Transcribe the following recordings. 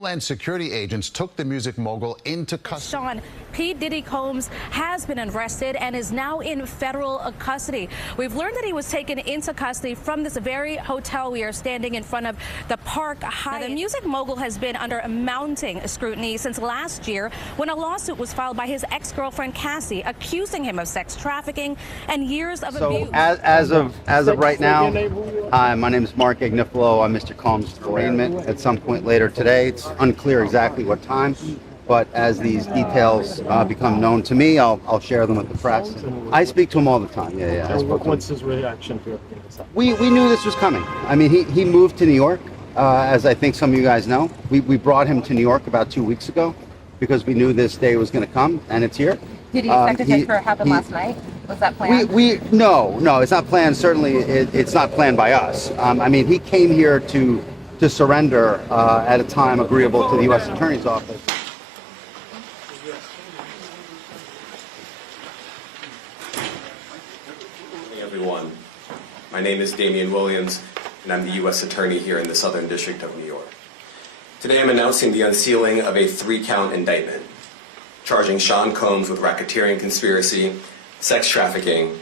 Homeland Security agents took the music mogul into custody. Sean, P. Diddy Combs has been arrested and is now in federal custody. We've learned that he was taken into custody from this very hotel we are standing in front of, the Park Hyatt. The music mogul has been under mounting scrutiny since last year when a lawsuit was filed by his ex-girlfriend Cassie, accusing him of sex trafficking and years of abuse. As of right now, hi, my name is Mark Ignifilo. I'm Mr. Combs' arraignment at some point later today. It's unclear exactly what time, but as these details become known to me, I'll share them with the press. I speak to him all the time. Yeah. What's his reaction to it? We knew this was coming. I mean, he moved to New York, as I think some of you guys know. We brought him to New York about 2 weeks ago because we knew this day was going to come, and it's here. Did you expect it to happen last night? Was that planned? No, it's not planned. Certainly, it's not planned by us. I mean, he came here to surrender at a time agreeable to the U.S. Attorney's Office. Hey everyone, my name is Damian Williams, and I'm the U.S. Attorney here in the Southern District of New York. Today I'm announcing the unsealing of a 3-count indictment, charging Sean Combs with racketeering conspiracy, sex trafficking,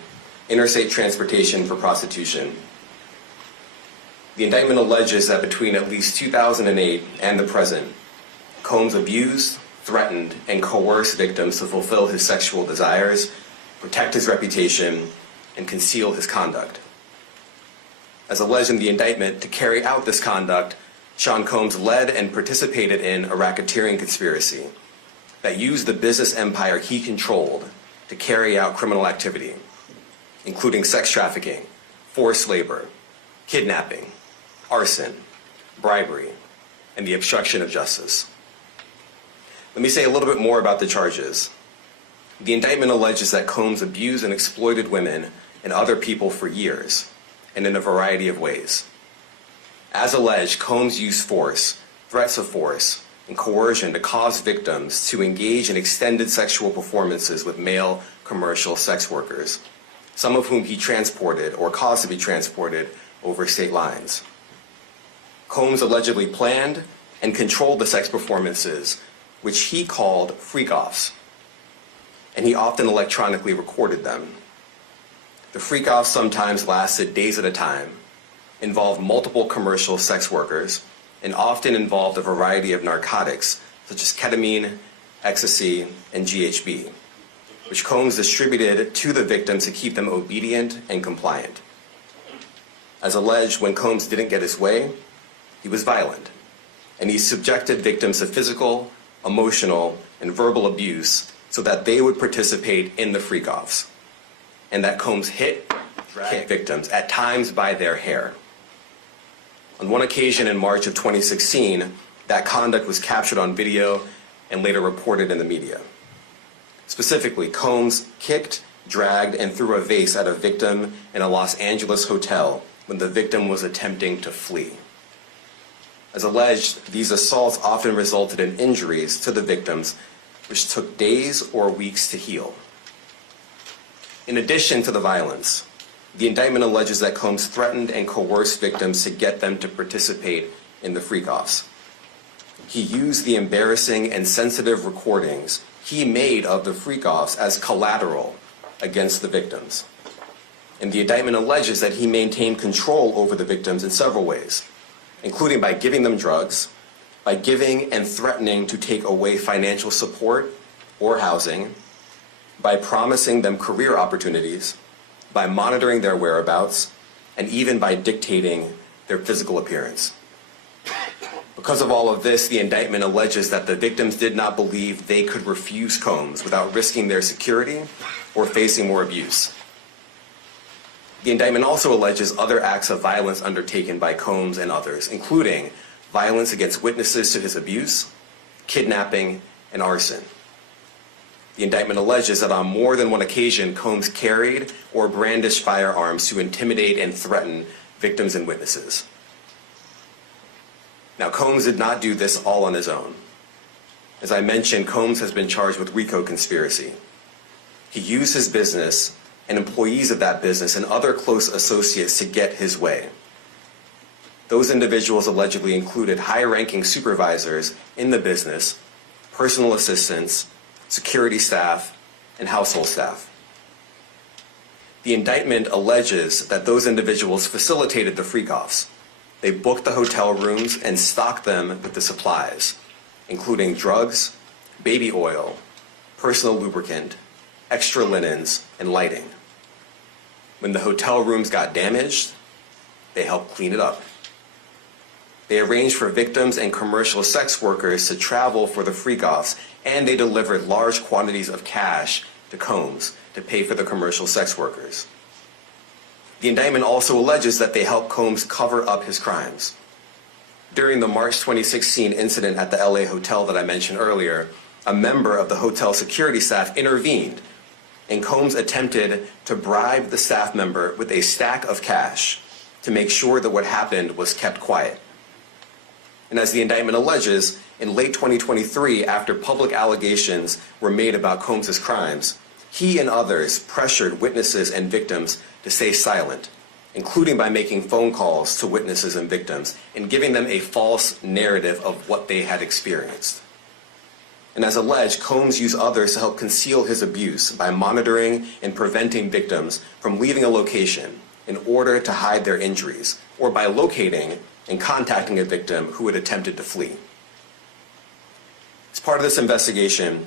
interstate transportation for prostitution. The indictment alleges that between at least 2008 and the present, Combs abused, threatened, and coerced victims to fulfill his sexual desires, protect his reputation, and conceal his conduct. As alleged in the indictment, to carry out this conduct, Sean Combs led and participated in a racketeering conspiracy that used the business empire he controlled to carry out criminal activity, including sex trafficking, forced labor, kidnapping, arson, bribery, and the obstruction of justice. Let me say a little bit more about the charges. The indictment alleges that Combs abused and exploited women and other people for years, and in a variety of ways. As alleged, Combs used force, threats of force, and coercion to cause victims to engage in extended sexual performances with male commercial sex workers, some of whom he transported or caused to be transported over state lines. Combs allegedly planned and controlled the sex performances, which he called freak-offs, and he often electronically recorded them. The freak-offs sometimes lasted days at a time, involved multiple commercial sex workers, and often involved a variety of narcotics such as ketamine, ecstasy, and GHB, which Combs distributed to the victims to keep them obedient and compliant. As alleged, when Combs didn't get his way, he was violent, and he subjected victims to physical, emotional, and verbal abuse so that they would participate in the freak-offs, and that Combs hit, dragged victims, at times by their hair. On one occasion in March of 2016, that conduct was captured on video and later reported in the media. Specifically, Combs kicked, dragged, and threw a vase at a victim in a Los Angeles hotel when the victim was attempting to flee. As alleged, these assaults often resulted in injuries to the victims, which took days or weeks to heal. In addition to the violence, the indictment alleges that Combs threatened and coerced victims to get them to participate in the freak-offs. He used the embarrassing and sensitive recordings he made of the freak-offs as collateral against the victims. And the indictment alleges that he maintained control over the victims in several ways, including by giving them drugs, by giving and threatening to take away financial support or housing, by promising them career opportunities, by monitoring their whereabouts, and even by dictating their physical appearance. Because of all of this, the indictment alleges that the victims did not believe they could refuse Combs without risking their security or facing more abuse. The indictment also alleges other acts of violence undertaken by Combs and others, including violence against witnesses to his abuse, kidnapping, and arson. The indictment alleges that on more than one occasion, Combs carried or brandished firearms to intimidate and threaten victims and witnesses. Now, Combs did not do this all on his own. As I mentioned, Combs has been charged with RICO conspiracy. He used his business and employees of that business and other close associates to get his way. Those individuals allegedly included high-ranking supervisors in the business, personal assistants, security staff, and household staff. The indictment alleges that those individuals facilitated the freak-offs. They booked the hotel rooms and stocked them with the supplies, including drugs, baby oil, personal lubricant, extra linens, and lighting. When the hotel rooms got damaged, they helped clean it up. They arranged for victims and commercial sex workers to travel for the freak-offs, and they delivered large quantities of cash to Combs to pay for the commercial sex workers. The indictment also alleges that they helped Combs cover up his crimes. During the March 2016 incident at the LA hotel that I mentioned earlier, a member of the hotel security staff intervened, and Combs attempted to bribe the staff member with a stack of cash to make sure that what happened was kept quiet. And as the indictment alleges, in late 2023, after public allegations were made about Combs' crimes, he and others pressured witnesses and victims to stay silent, including by making phone calls to witnesses and victims and giving them a false narrative of what they had experienced. And as alleged, Combs used others to help conceal his abuse by monitoring and preventing victims from leaving a location in order to hide their injuries, or by locating and contacting a victim who had attempted to flee. As part of this investigation,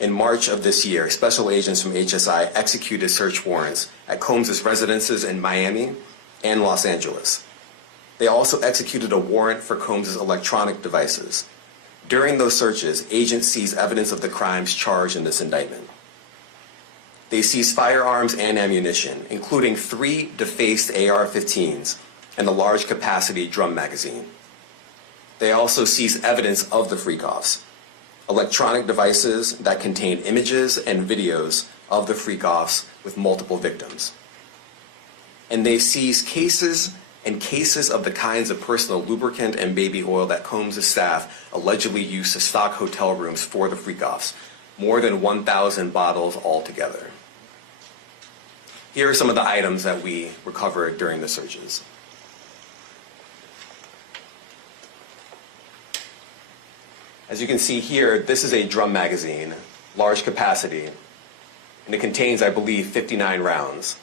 in March of this year, special agents from HSI executed search warrants at Combs' residences in Miami and Los Angeles. They also executed a warrant for Combs' electronic devices. During those searches, agents seized evidence of the crimes charged in this indictment. They seized firearms and ammunition, including 3 defaced AR-15s and a large capacity drum magazine. They also seized evidence of the freak-offs, electronic devices that contain images and videos of the freak-offs with multiple victims. And they seized cases and cases of the kinds of personal lubricant and baby oil that Combs' staff allegedly used to stock hotel rooms for the freak-offs, more than 1,000 bottles altogether. Here are some of the items that we recovered during the searches. As you can see here, this is a drum magazine, large capacity, and it contains, I believe, 59 rounds.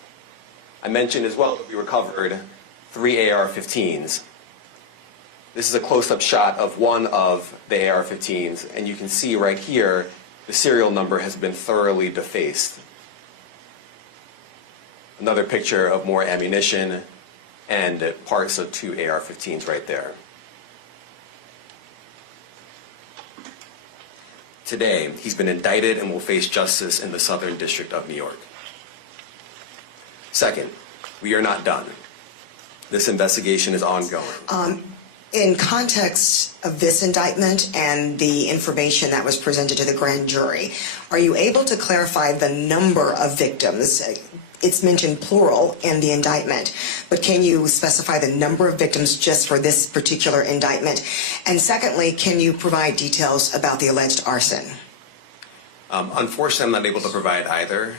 I mentioned as well that we recovered 3 AR-15s. This is a close-up shot of one of the AR-15s, and you can see right here, the serial number has been thoroughly defaced. Another picture of more ammunition and parts of 2 AR-15s right there. Today, he's been indicted and will face justice in the Southern District of New York. Second, we are not done. This investigation is ongoing. In context of this indictment and the information that was presented to the grand jury, are you able to clarify the number of victims? It's mentioned plural in the indictment, but can you specify the number of victims just for this particular indictment? And secondly, can you provide details about the alleged arson? Unfortunately, I'm not able to provide either.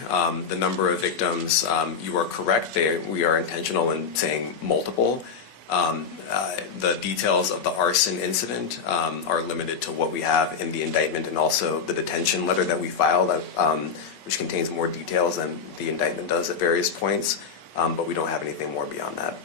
The number of victims, you are correct. We are intentional in saying multiple. The details of the arson incident are limited to what we have in the indictment and also the detention letter that we filed, which contains more details than the indictment does at various points, but we don't have anything more beyond that.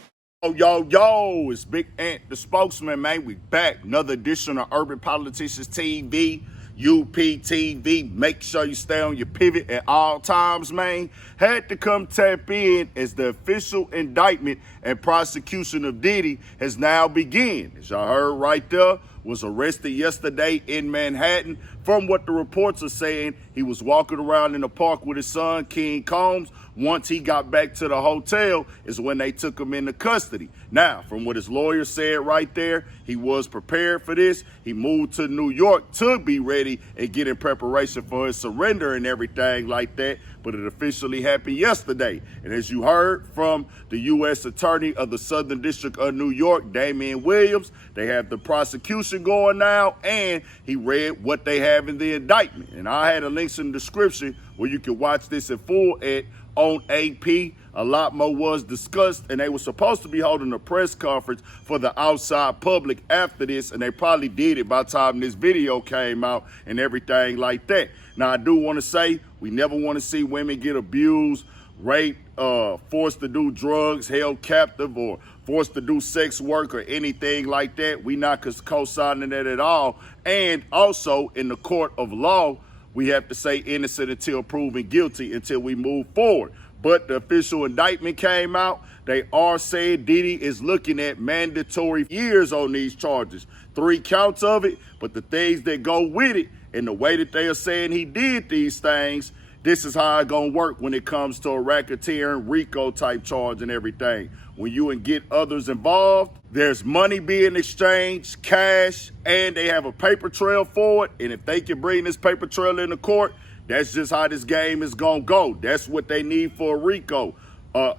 Yo, it's Big Ant, the spokesman, man. We back. Another edition of Urban Politicians TV, UPTV. Make sure you stay on your pivot at all times, man. Had to come tap in as the official indictment and prosecution of Diddy has now begun. As y'all heard right there, was arrested yesterday in Manhattan. From what the reports are saying, he was walking around in the park with his son, King Combs. Once he got back to the hotel is when they took him into custody. Now, from what his lawyer said right there, he was prepared for this. He moved to New York to be ready and get in preparation for his surrender and everything like that. But it officially happened yesterday. And as you heard from the U.S. Attorney of the Southern District of New York, Damian Williams, they have the prosecution going now, and he read what they have in the indictment. And I had a link in the description where you can watch this in full at on AP. A lot more was discussed, and they were supposed to be holding a press conference for the outside public after this, and they probably did it by the time this video came out and everything like that. Now, I do want to say we never want to see women get abused, raped, forced to do drugs, held captive, or forced to do sex work or anything like that. We not co-signing that at all. And also, in the court of law, we have to say innocent until proven guilty until we move forward. But the official indictment came out. They are saying Diddy is looking at mandatory years on these charges. 3 counts of it, but the things that go with it and the way that they are saying he did these things, this is how it's going to work when it comes to a racketeering RICO type charge and everything. When you get others involved, there's money being exchanged, cash, and they have a paper trail for it. And if they can bring this paper trail into court, that's just how this game is going to go. That's what they need for a RICO.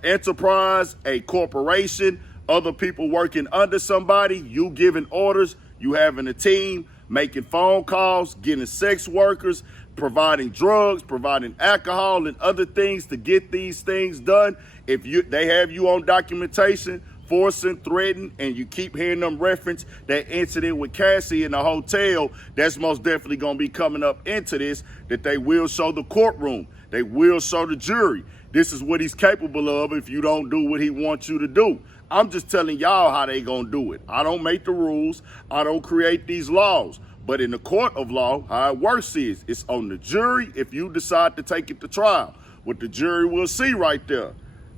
Enterprise, a corporation, other people working under somebody, you giving orders, you having a team, making phone calls, getting sex workers, providing drugs, providing alcohol and other things to get these things done. If they have you on documentation, forcing, threatening, and you keep hearing them reference that incident with Cassie in the hotel, that's most definitely going to be coming up into this, that they will show the courtroom. They will show the jury. This is what he's capable of if you don't do what he wants you to do. I'm just telling y'all how they going to do it. I don't make the rules. I don't create these laws. But in the court of law, how it works is it's on the jury if you decide to take it to trial. What the jury will see right there.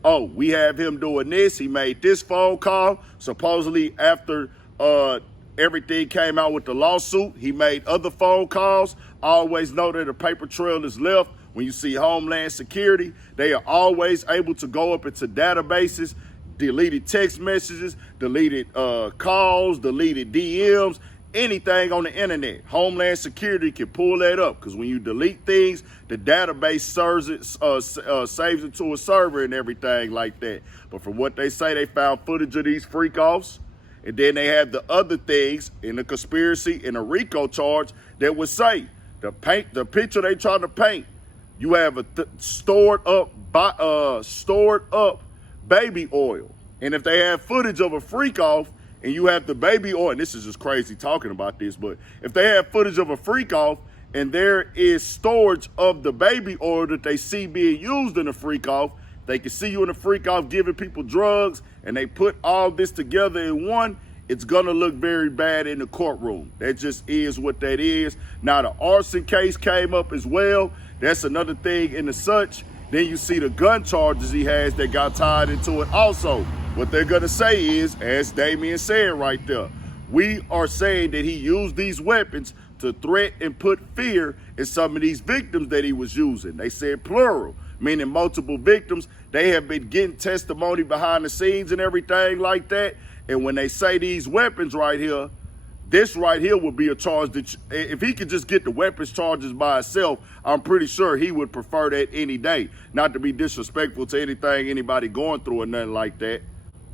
Oh, we have him doing this. He made this phone call. Supposedly after everything came out with the lawsuit, he made other phone calls. Always know that a paper trail is left. When you see Homeland Security, they are always able to go up into databases, deleted text messages, deleted calls, deleted DMs, anything on the internet. Homeland Security can pull that up because when you delete things, the database saves it to a server and everything like that. But from what they say, they found footage of these freak-offs, and then they have the other things in the conspiracy and a RICO charge that would say the picture they trying to paint. You have a stored up baby oil, and if they have footage of a freak-off, and you have the baby oil, and this is just crazy talking about this, but if they have footage of a freak-off and there is storage of the baby oil that they see being used in a freak-off, they can see you in a freak-off giving people drugs, and they put all this together in one, it's gonna look very bad in the courtroom. That just is what that is. Now the arson case came up as well. That's another thing in the such. Then you see the gun charges he has that got tied into it also. What they're going to say is, as Damien said right there, we are saying that he used these weapons to threat and put fear in some of these victims that he was using. They said plural, meaning multiple victims. They have been getting testimony behind the scenes and everything like that. And when they say these weapons right here, this right here would be a charge that if he could just get the weapons charges by itself, I'm pretty sure he would prefer that any day. Not to be disrespectful to anything anybody going through or nothing like that.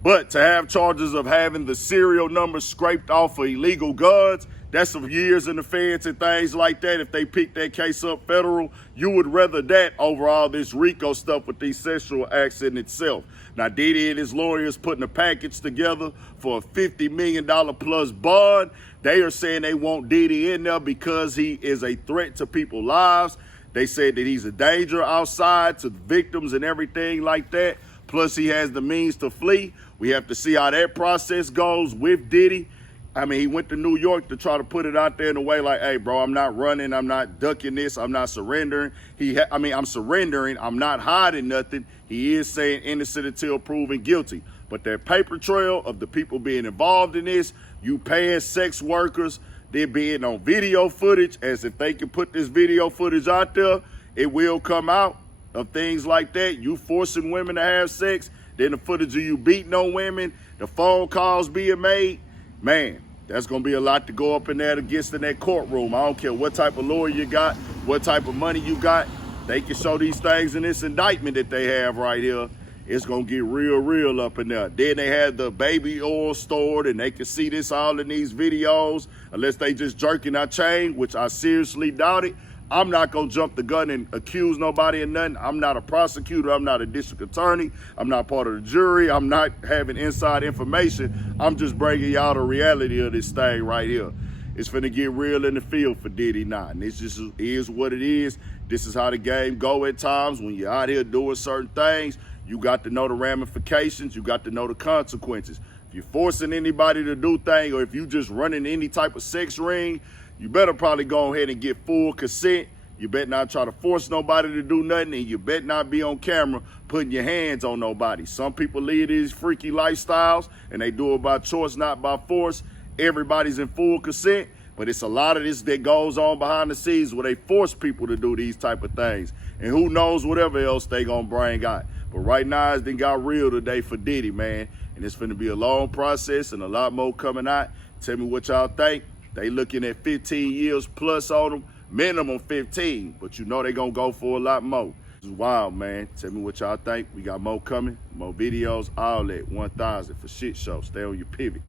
But to have charges of having the serial numbers scraped off of illegal guns, that's some years in the feds and things like that. If they pick that case up federal, you would rather that over all this RICO stuff with these sexual acts in itself. Now, Diddy and his lawyers putting a package together for a $50 million plus bond. They are saying they want Diddy in there because he is a threat to people's lives. They said that he's a danger outside to the victims and everything like that. Plus, he has the means to flee. We have to see how that process goes with Diddy. I mean, he went to New York to try to put it out there in a way like, hey, bro, I'm not running. I'm not ducking this. I'm not surrendering. I'm surrendering. I'm not hiding nothing. He is saying innocent until proven guilty. But that paper trail of the people being involved in this, you paying sex workers, they're being on video footage, as if they can put this video footage out there, it will come out of things like that. You forcing women to have sex, then the footage of you beating on women, the phone calls being made. Man, that's going to be a lot to go up in there against in that courtroom. I don't care what type of lawyer you got, what type of money you got. They can show these things in this indictment that they have right here. It's going to get real up in there. Then they had the baby oil stored, and they can see this all in these videos, unless they just jerking our chain, which I seriously doubt it. I'm not gonna jump the gun and accuse nobody of nothing. I'm not a prosecutor, I'm not a district attorney, I'm not part of the jury, I'm not having inside information. I'm just bringing y'all the reality of this thing right here. It's finna get real in the field for Diddy now, and this just is what it is. This is how the game go at times. When you're out here doing certain things, you got to know the ramifications, you got to know the consequences. If you're forcing anybody to do things, or if you just running any type of sex ring, you better probably go ahead and get full consent. You better not try to force nobody to do nothing, and you better not be on camera putting your hands on nobody. Some people lead these freaky lifestyles, and they do it by choice, not by force. Everybody's in full consent, but it's a lot of this that goes on behind the scenes where they force people to do these type of things. And who knows whatever else they gonna bring out. But right now, it's got real today for Diddy, man. And it's finna be a long process and a lot more coming out. Tell me what y'all think. They looking at 15 years plus on them, minimum 15. But you know they gonna go for a lot more. This is wild, man. Tell me what y'all think. We got more coming, more videos, all that 1000 for shit show. Stay on your pivot.